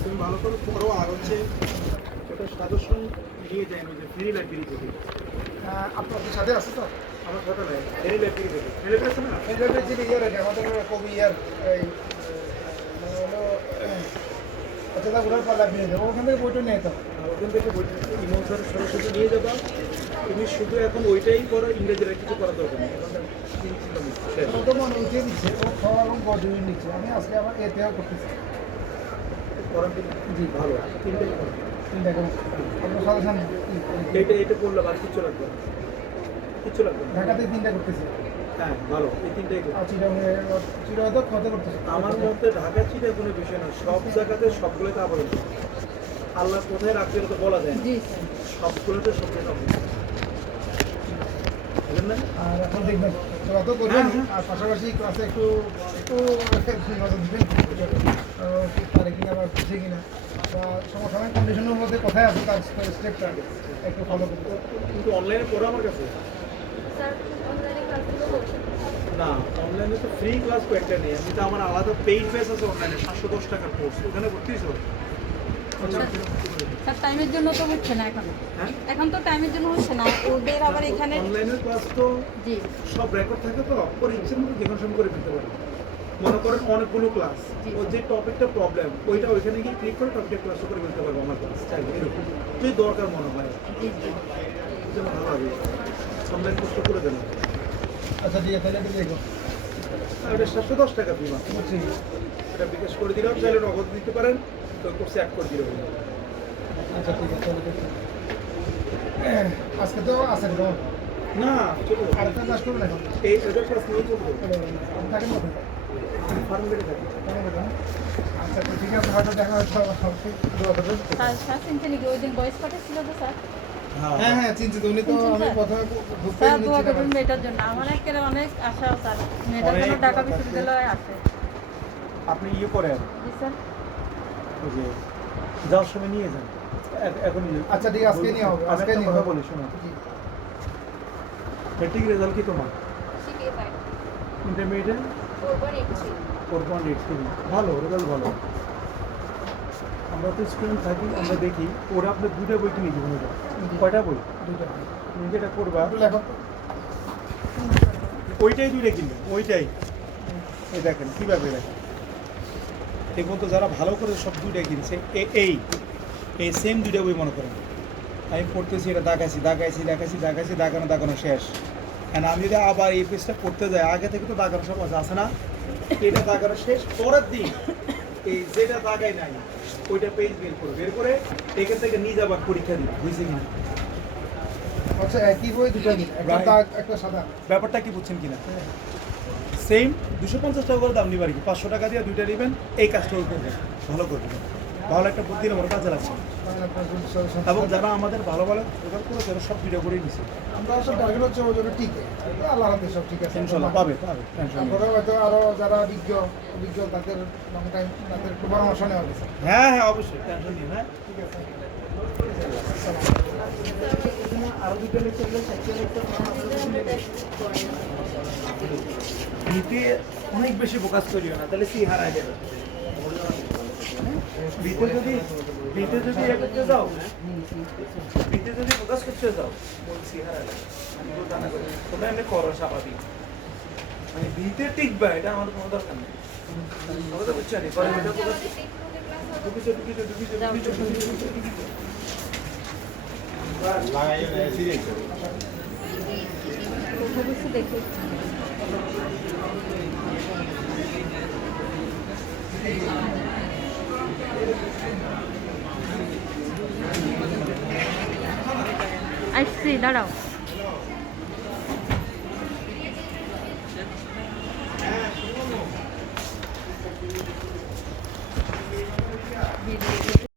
তুমি ভালো করে পড়ো আর হচ্ছে ওটা সাজেশন নিয়ে যায় ওই যে ফ্রি লাইব্রেরি থেকে। আপনার সাথে আছে তো? আমার কথা নাই, ফ্রি লাইব্রেরি থেকে। ফ্রি লাইব্রেরি আছে না? এই লাইব্রেরি যে ইয়ার আছে আমাদের কবি ইয়ার এই হলো আচ্ছা তা ওনার পাল্লা দিয়ে দেবো ওখান থেকে বইটা নিয়ে তো ওখান থেকে বইটা ইমন স্যার সরাসরি নিয়ে যাবা। তুমি শুধু এখন ওইটাই করো, ইংরেজির কিছু করা দরকার নেই। ও তো মনে উঠিয়ে দিচ্ছে ও খাওয়া এবং বডি নিচ্ছে আমি আজকে আমার এতেও করতেছি জি ভালো, তিনটাই করো। চিন্তা করুন আপনার সাজেশন এইটা করলে আর কিচ্ছু লাগবে না, কিচ্ছু লাগবে না। ঢাকাতে তিনটা করতেছি হ্যাঁ ভালো, এই তিনটাই করো। আর চিরাঙে তো কত করতেছি আমার মধ্যে ঢাকা চিটা কোনো বিষয় না, সব জায়গাতে সবগুলোতে আবেদন করো। আল্লাহ কোথায় রাখবে এটা তো বলা যায় না, সবগুলোতে সবগুলো বুঝলেন না? আর এখন দেখবেন যত করবেন আর পাশাপাশি ক্লাসে একটু একটু নজর দিবেন ঠিক পারে কিনা বা বুঝে কিনা বা সমসাময়িক কন্ডিশনের মধ্যে কোথায় আছে তার স্টেপটা একটু ফলো করতে কিন্তু অনলাইনে পড়ো আমার কাছে না, অনলাইনে তো ফ্রি ক্লাস কয়েকটা নেই। আমি তো আমার আলাদা পেইড বেস আছে অনলাইনে, 710 টাকার কোর্স, ওখানে ভর্তিস স্যার টাইমের জন্য তো হচ্ছে না এখন। এখন তো টাইমের জন্য হচ্ছে না, ওদের আবার এখানে অনলাইনের ক্লাস তো জি সব রেকর্ড থাকে, তো ওর ইচ্ছের মতো যে কোনো সময় করে ফেলতে পারে। মনে করেন অনেকগুলো ক্লাস, ও যে টপিকটা প্রবলেম ওইটা ওইখানে গিয়ে ক্লিক করে টপিকটা ক্লাস করে ফেলতে পারবো আমার ক্লাস চাইলে, এরকম যদি দরকার মনে হয় জি জি যেন ভালো হবে। অনলাইন কোর্সটা করে দেন। আচ্ছা ঠিক আছে তাহলে এটা দেখো এটা 710 টাকা বিমা, বুঝছি এটা বিকাশ করে দিলাম, চাইলে নগদ দিতে পারেন, তো কোর্সে অ্যাড করে দিলাম। আচ্ছা ঠিক আছে তাহলে দেখি আজকে তো আছে তো না চলো আরেকটা ক্লাস করুন এখন এই এদের ক্লাস নিয়ে চলবো, আপনি থাকেন না ফার্ম বেড়ে থাকে। আচ্ছা ঠিক আছে হয়তো দেখা হচ্ছে দোয়া করবেন স্যার স্যার চিনতে নাকি ওই দিন বয়স পাঠে ছিল তো স্যার? হ্যাঁ হ্যাঁ চিন্তিত উনি তো আমি প্রথমে স্যার দোয়া করবেন মেয়েটার জন্য, আমার একেবারে অনেক আশা স্যার মেয়েটার জন্য ঢাকা বিশ্ববিদ্যালয়ে আসে। আপনি ইয়ে করেন জি স্যার ওই যে যাওয়ার সময় নিয়ে যান এখন। আচ্ছা ঠিক আছে আজকে নিয়ে হবে আজকে নিয়ে কথা হবে বলি, শোনো মেট্রিক রেজাল্ট কি তোমার? শিখে পাই ইন্টারমিডিয়েটে 4.83, ভালো রেজাল্ট ভালো। আমরা তো স্টুডেন্ট থাকি, আমরা দেখি ওরা আপনার দুটা বই কিনে দেবেন। ওটা কয়টা বই? দুইটা তুমি যেটা করবা একটু লেখো ওইটাই দুইটা কিনবেন, ওইটাই। এই দেখেন কীভাবে দেখেন, দেখুন তো যারা ভালো করে সব দুইটাই কিনছে এই এই সেম দুইটা বই মনে করেন। আমি পড়তেছি, এটা দেখাচ্ছি দাগানো শেষ। কারণ আমি যদি আবার এই পেজটা পড়তে যাই, আগে থেকে তো দাগানো সব আছে না, এটা দাগানো শেষ, পরের দিন এই যেটা দাগাই নাই ওইটা পেজ বের করে এখান থেকে নিয়ে যাবার পরীক্ষা দিই, বুঝছে কিনা? আচ্ছা একই বই দুটো দিন একটা দাগ একটা সাদা ব্যাপারটা কি বুঝছেন কিনা? সেম 250 টাকা করে দাম নিবার কি 500 টাকা দিয়ে দুইটা নেবেন, এই কাজটা করবেন, ভালো করবেন, ভালো একটা বুদ্ধি আমার কাজে লাগছে। এবং যারা আমাদের ভালো রেজাল্ট করে তারা সব ভিডিও করেই নিছে। আমরা সব টার্গেট হচ্ছে ওই জন্য ঠিক আল্লাহ হাতে সব ঠিক আছে ইনশাআল্লাহ পাবে টেনশন নেই। তারপরে হয়তো আরো যারা অভিজ্ঞ তাদের লং টাইম তাদের একটু পরামর্শ নেওয়া গেছে হ্যাঁ অবশ্যই টেনশন নিন। হ্যাঁ ঠিক আছে আরো দুটো লেকচার ভিতে অনেক বেশি ফোকাস করিও না, তাহলে কি হারায় যাবে। ভিতে যদি করতে যাও, ভিতে যদি ফোকাস করতে যাও বলছি হারায় যাবে। তোমরা এমনি করো স্বাভাবিক, মানে ভিতে টিকবা, এটা আমার কোনো দরকার নেই। কথা বুঝছো নি? পরে এটা ফোকাস ঢুকিছো দেখি আসছি দাঁড়াও।